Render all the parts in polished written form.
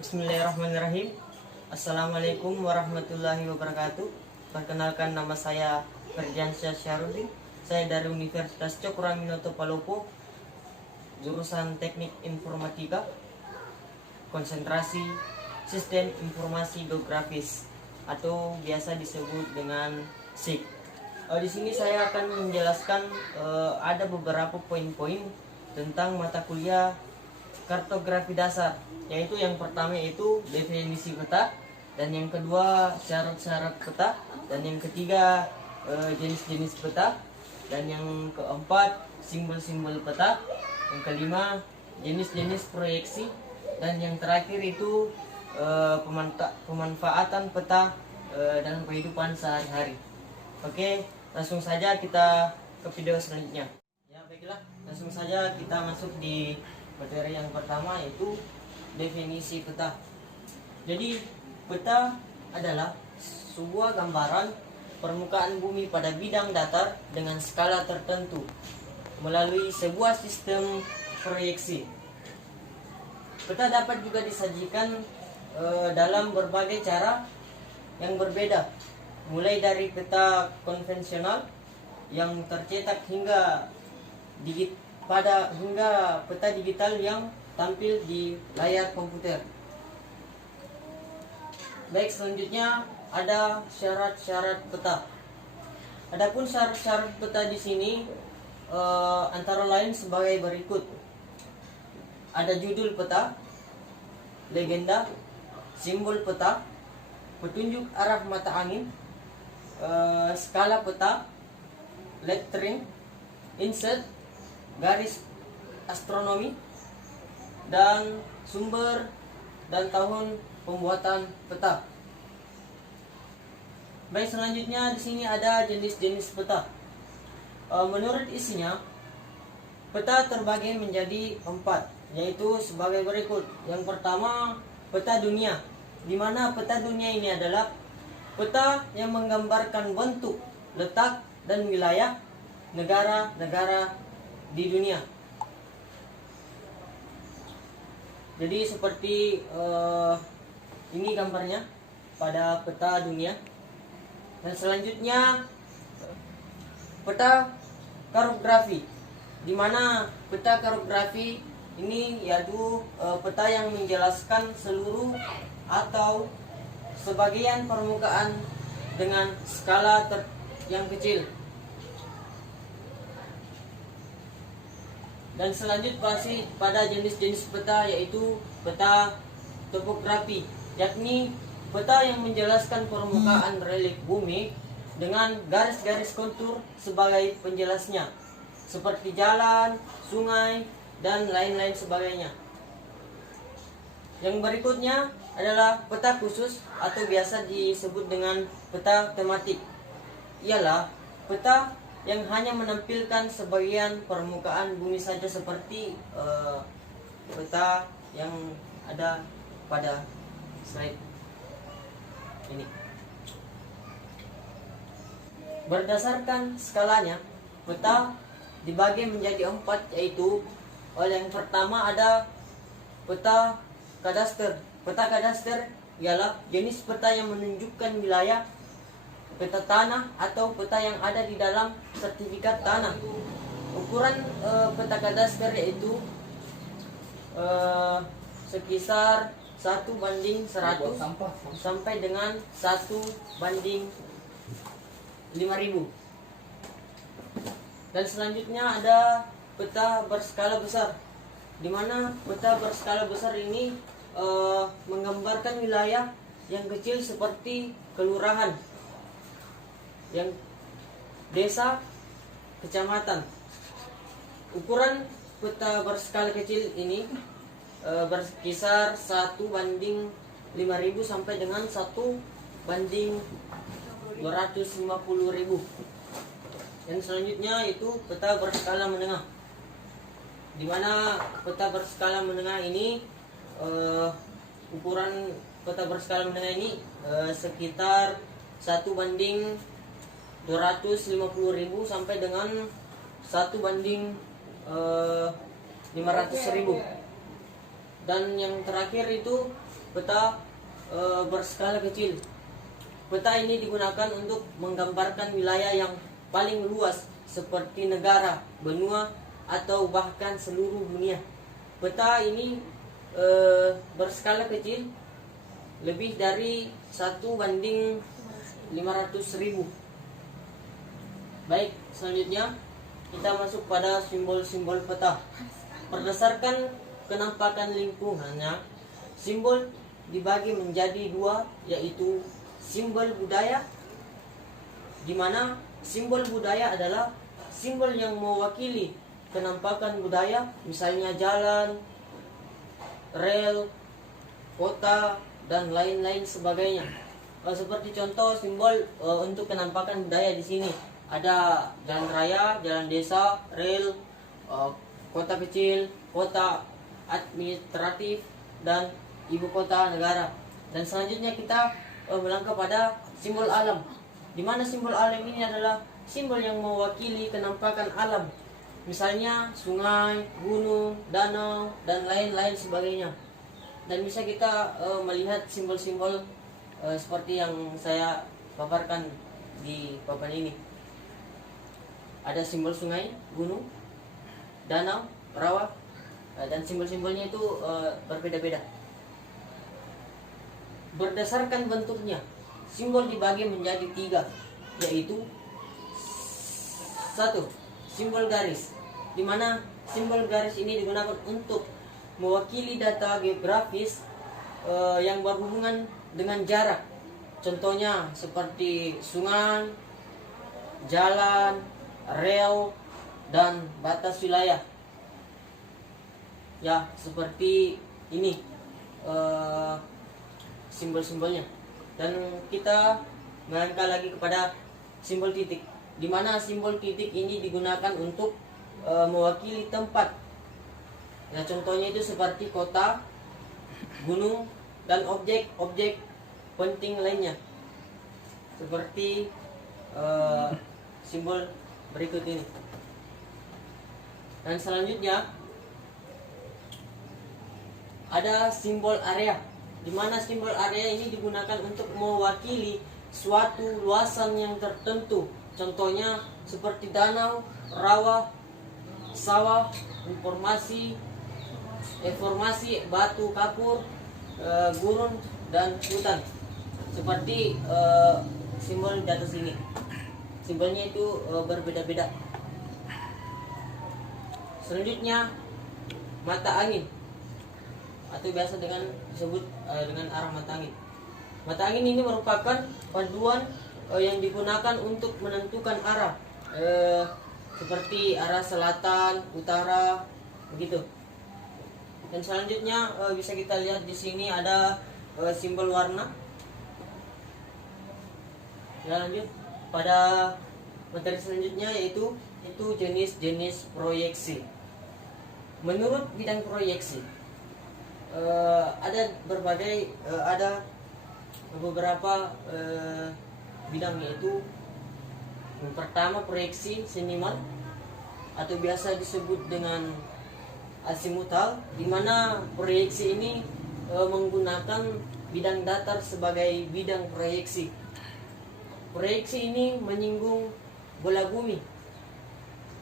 Bismillahirrahmanirrahim. Assalamualaikum warahmatullahi wabarakatuh. Perkenalkan, nama saya Ferdiansyah Syarudin. Saya dari Universitas Cokroaminoto Palopo, jurusan Teknik Informatika, konsentrasi Sistem Informasi Geografis atau biasa disebut dengan SIG. Di sini saya akan menjelaskan ada beberapa poin-poin tentang mata kuliah kartografi dasar, yaitu yang pertama yaitu definisi peta, dan yang kedua syarat-syarat peta, dan yang ketiga jenis-jenis peta, dan yang keempat simbol-simbol peta, yang kelima jenis-jenis proyeksi, dan yang terakhir itu pemanfaatan peta dalam kehidupan sehari-hari. Oke, langsung saja kita ke video selanjutnya. Ya baiklah, langsung saja kita masuk di materi yang pertama, yaitu definisi peta. Jadi peta adalah sebuah gambaran permukaan bumi pada bidang datar dengan skala tertentu melalui sebuah sistem proyeksi. Peta dapat juga disajikan dalam berbagai cara yang berbeda, mulai dari peta konvensional yang tercetak hingga peta digital yang tampil di layar komputer. Baik, selanjutnya ada syarat-syarat peta. Adapun syarat-syarat peta di sini antara lain sebagai berikut. Ada judul peta, legenda, simbol peta, petunjuk arah mata angin, skala peta, lettering, insert, garis astronomi, dan sumber dan tahun pembuatan peta. Baik, selanjutnya di sini ada jenis-jenis peta. Menurut isinya, peta terbagi menjadi 4, yaitu sebagai berikut. Yang pertama, peta dunia, di mana peta dunia ini adalah peta yang menggambarkan bentuk, letak, dan wilayah negara-negara di dunia. Jadi seperti ini gambarnya pada peta dunia. Dan selanjutnya peta kartografi, di mana peta kartografi ini yaitu peta yang menjelaskan seluruh atau sebagian permukaan dengan skala yang kecil. Dan selanjutnya pada jenis-jenis peta, yaitu peta topografi, yakni peta yang menjelaskan permukaan relief bumi dengan garis-garis kontur sebagai penjelasnya, seperti jalan, sungai, dan lain-lain sebagainya. Yang berikutnya adalah peta khusus atau biasa disebut dengan peta tematik. Ialah peta yang hanya menampilkan sebagian permukaan bumi saja, seperti peta yang ada pada slide ini. Berdasarkan skalanya, peta dibagi menjadi 4, yaitu yang pertama ada peta kadaster. Peta kadaster ialah jenis peta yang menunjukkan wilayah, peta tanah atau peta yang ada di dalam sertifikat tanah. Ukuran peta kadaster yaitu sekitar 1:100 sampai dengan 1:5000. Dan selanjutnya ada peta berskala besar, di mana peta berskala besar ini menggambarkan wilayah yang kecil seperti kelurahan, yang desa, kecamatan. Ukuran peta berskala kecil ini berkisar 1:5000 sampai dengan 1:250.000. Dan selanjutnya itu peta berskala menengah, di mana peta berskala menengah ini ukuran peta berskala menengah ini sekitar 1:250.000 sampai dengan 1:500.000. Dan yang terakhir itu peta berskala kecil. Peta ini digunakan untuk menggambarkan wilayah yang paling luas seperti negara, benua, atau bahkan seluruh dunia. Peta ini berskala kecil, lebih dari 1:500.000. Baik, selanjutnya kita masuk pada simbol-simbol peta. Berdasarkan penampakan lingkungannya, simbol dibagi menjadi dua, yaitu simbol budaya, di mana simbol budaya adalah simbol yang mewakili penampakan budaya, misalnya jalan, rel, kota, dan lain-lain sebagainya. Seperti contoh simbol untuk penampakan budaya di sini ada jalan raya, jalan desa, rel, kota kecil, kota administratif, dan ibu kota negara. Dan selanjutnya kita melangkah pada simbol alam, di mana simbol alam ini adalah simbol yang mewakili penampakan alam, misalnya sungai, gunung, danau, dan lain-lain sebagainya. Dan bisa kita melihat simbol-simbol seperti yang saya paparkan di papan ini. Ada simbol sungai, gunung, danau, rawa, dan simbol-simbolnya itu berbeda-beda. Berdasarkan bentuknya, simbol dibagi menjadi 3, yaitu 1. Simbol garis, di mana simbol garis ini digunakan untuk mewakili data geografis yang berhubungan dengan jarak. Contohnya seperti sungai, jalan, rel, dan batas wilayah. Ya, seperti ini simbol-simbolnya. Dan kita melangkah lagi kepada simbol titik, di mana simbol titik ini digunakan untuk mewakili tempat. Ya, contohnya itu seperti kota, gunung, dan objek-objek penting lainnya. Seperti simbol berikut ini. Dan selanjutnya ada simbol area, di mana simbol area ini digunakan untuk mewakili suatu luasan yang tertentu. Contohnya seperti danau, rawa, sawah, informasi, batu kapur, gurun, dan hutan. Seperti simbol di atas ini. Simbolnya itu berbeda-beda. Selanjutnya mata angin, atau biasa disebut dengan arah mata angin. Mata angin ini merupakan panduan yang digunakan untuk menentukan arah, seperti arah selatan, utara, begitu. Dan selanjutnya bisa kita lihat di sini ada simbol warna. Ya, lanjut pada materi selanjutnya, yaitu jenis-jenis proyeksi. Menurut bidang proyeksi, ada beberapa bidang, yaitu yang pertama proyeksi seniman, atau biasa disebut dengan azimutal, di mana proyeksi ini menggunakan bidang datar sebagai bidang proyeksi. Proyeksi ini menyinggung bola bumi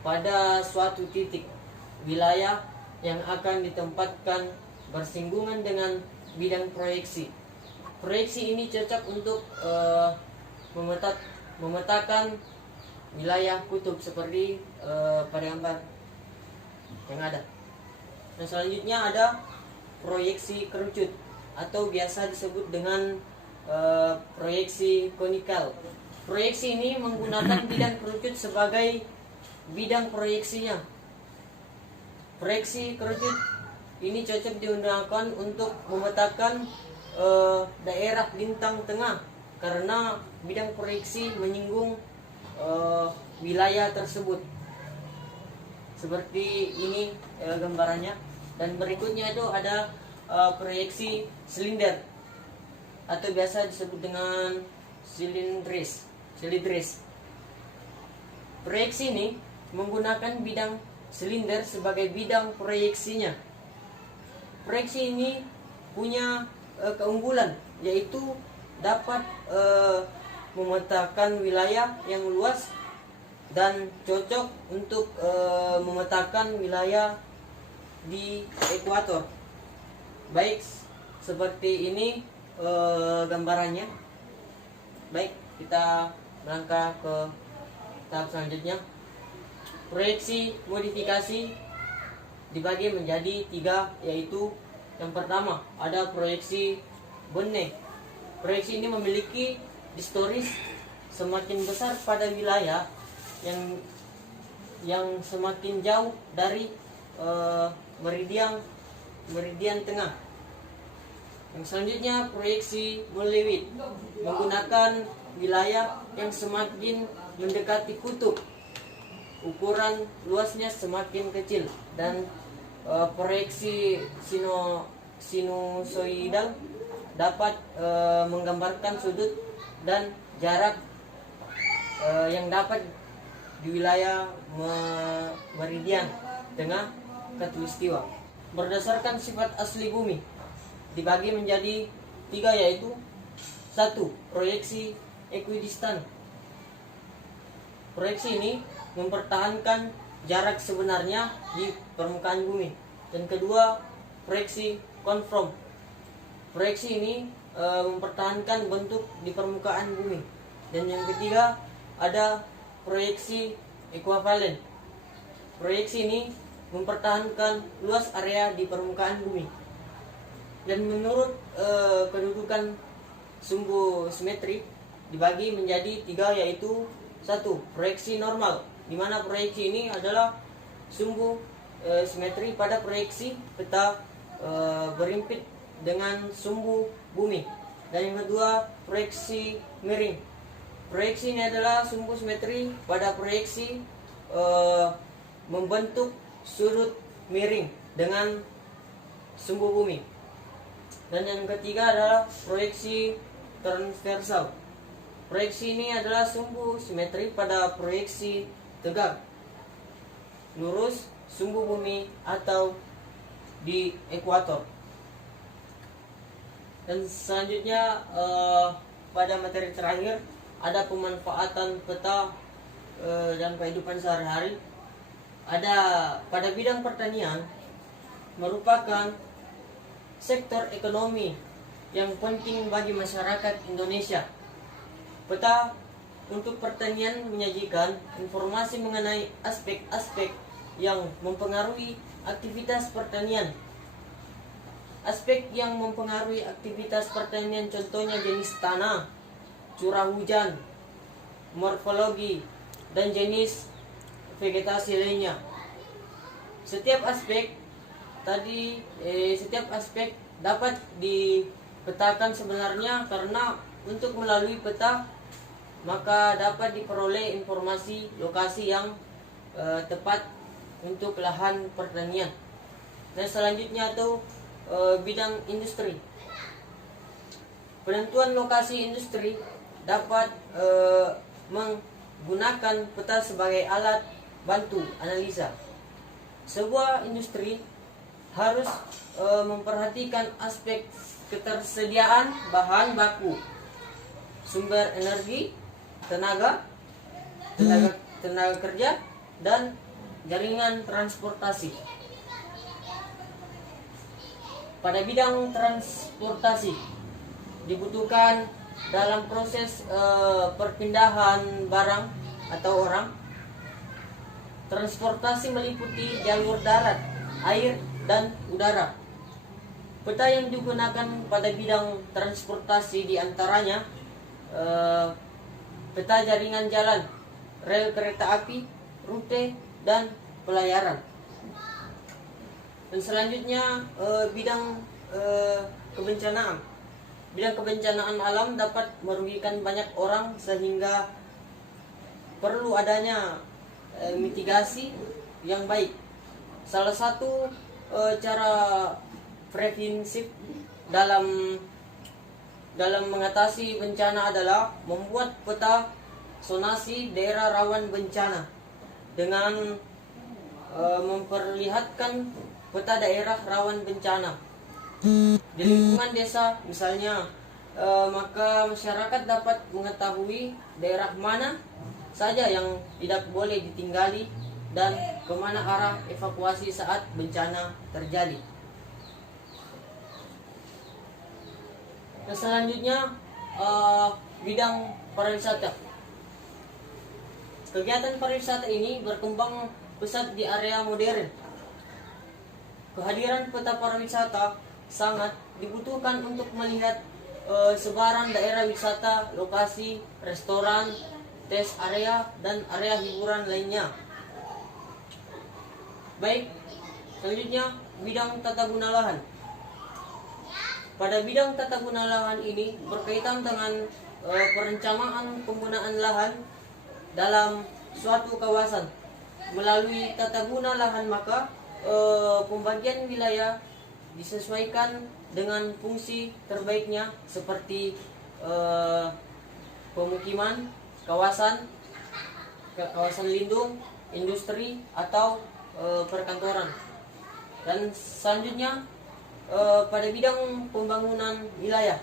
pada suatu titik wilayah yang akan ditempatkan bersinggungan dengan bidang proyeksi. Proyeksi ini cocok untuk memetakan wilayah kutub seperti pada gambar yang ada. Dan selanjutnya ada proyeksi kerucut, atau biasa disebut dengan proyeksi konikal. Proyeksi ini menggunakan bidang kerucut sebagai bidang proyeksinya. Proyeksi kerucut ini cocok digunakan untuk memetakan daerah lintang tengah, karena bidang proyeksi menyinggung wilayah tersebut. Seperti ini gambarannya. Dan berikutnya itu ada proyeksi silinder, atau biasa disebut dengan silindris. Proyeksi ini menggunakan bidang silinder sebagai bidang proyeksinya. Proyeksi ini punya keunggulan, yaitu dapat memetakan wilayah yang luas dan cocok untuk memetakan wilayah di ekuator. Baik, seperti ini gambarannya. Baik, kita melangkah ke tahap selanjutnya. Proyeksi modifikasi dibagi menjadi 3, yaitu yang pertama ada proyeksi Bonnet. Proyeksi ini memiliki historis semakin besar pada wilayah yang semakin jauh dari meridian tengah. Yang selanjutnya proyeksi Mollewitz menggunakan wilayah yang semakin mendekati kutub, ukuran luasnya semakin kecil, dan proyeksi sinusoidal dapat menggambarkan sudut dan jarak yang dapat di wilayah meridian tengah khatulistiwa. Berdasarkan sifat asli bumi dibagi menjadi 3, yaitu 1. Proyeksi ekuidistan. Proyeksi ini mempertahankan jarak sebenarnya di permukaan bumi. Dan kedua, proyeksi konform. Proyeksi ini mempertahankan bentuk di permukaan bumi. Dan yang ketiga, ada proyeksi ekuivalen. Proyeksi ini mempertahankan luas area di permukaan bumi. Dan menurut kedudukan sumbu simetri dibagi menjadi 3, yaitu 1. Proyeksi normal, di mana proyeksi ini adalah sumbu simetri pada proyeksi peta berimpit dengan sumbu bumi. Dan yang kedua, proyeksi miring. Proyeksi ini adalah sumbu simetri pada proyeksi membentuk sudut miring dengan sumbu bumi. Dan yang ketiga adalah proyeksi transversal. Proyeksi ini adalah sumbu simetri pada proyeksi tegak, lurus, sumbu bumi atau di ekuator. Dan selanjutnya pada materi terakhir ada pemanfaatan peta dalam kehidupan sehari-hari. Ada pada bidang pertanian, merupakan sektor ekonomi yang penting bagi masyarakat Indonesia. Peta untuk pertanian menyajikan informasi mengenai aspek-aspek yang mempengaruhi aktivitas pertanian. Aspek yang mempengaruhi aktivitas pertanian contohnya jenis tanah, curah hujan, morfologi, dan jenis vegetasi lainnya. Setiap aspek dapat dipetakan sebenarnya, karena untuk melalui peta maka dapat diperoleh informasi lokasi yang tepat untuk lahan pertanian. Dan selanjutnya itu bidang industri. Penentuan lokasi industri dapat menggunakan peta sebagai alat bantu analisa. Sebuah industri harus memperhatikan aspek ketersediaan bahan baku, sumber energi, tenaga kerja, dan jaringan transportasi. Pada bidang transportasi dibutuhkan dalam proses perpindahan barang atau orang. Transportasi meliputi jalur darat, air, dan udara. Peta yang digunakan pada bidang transportasi diantaranya peta jaringan jalan, rel kereta api, rute, dan pelayaran. Dan selanjutnya bidang kebencanaan. Bidang kebencanaan alam dapat merugikan banyak orang, sehingga perlu adanya mitigasi yang baik. Salah satu cara preventif dalam mengatasi bencana adalah membuat peta zonasi daerah rawan bencana dengan memperlihatkan peta daerah rawan bencana. di lingkungan desa misalnya, maka masyarakat dapat mengetahui daerah mana saja yang tidak boleh ditinggali dan kemana arah evakuasi saat bencana terjadi. Nah, selanjutnya bidang pariwisata. Kegiatan pariwisata ini berkembang pesat di area modern. Kehadiran peta pariwisata sangat dibutuhkan untuk melihat sebaran daerah wisata, lokasi, restoran, tes area, dan area hiburan lainnya. Baik, selanjutnya bidang tata guna lahan. Pada bidang tata guna lahan ini berkaitan dengan perencanaan penggunaan lahan dalam suatu kawasan. Melalui tata guna lahan maka pembagian wilayah disesuaikan dengan fungsi terbaiknya seperti pemukiman, kawasan lindung, industri atau perkantoran. Dan selanjutnya pada bidang pembangunan wilayah.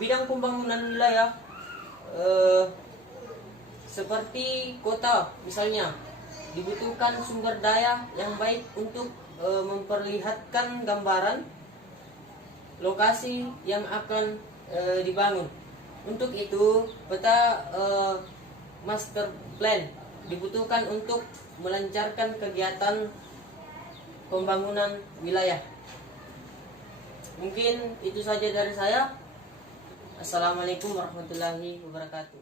Bidang pembangunan wilayah seperti kota misalnya, dibutuhkan sumber daya yang baik untuk memperlihatkan gambaran lokasi yang akan dibangun. Untuk itu, peta master plan dibutuhkan untuk melancarkan kegiatan pembangunan wilayah. Mungkin itu saja dari saya. Assalamualaikum warahmatullahi wabarakatuh.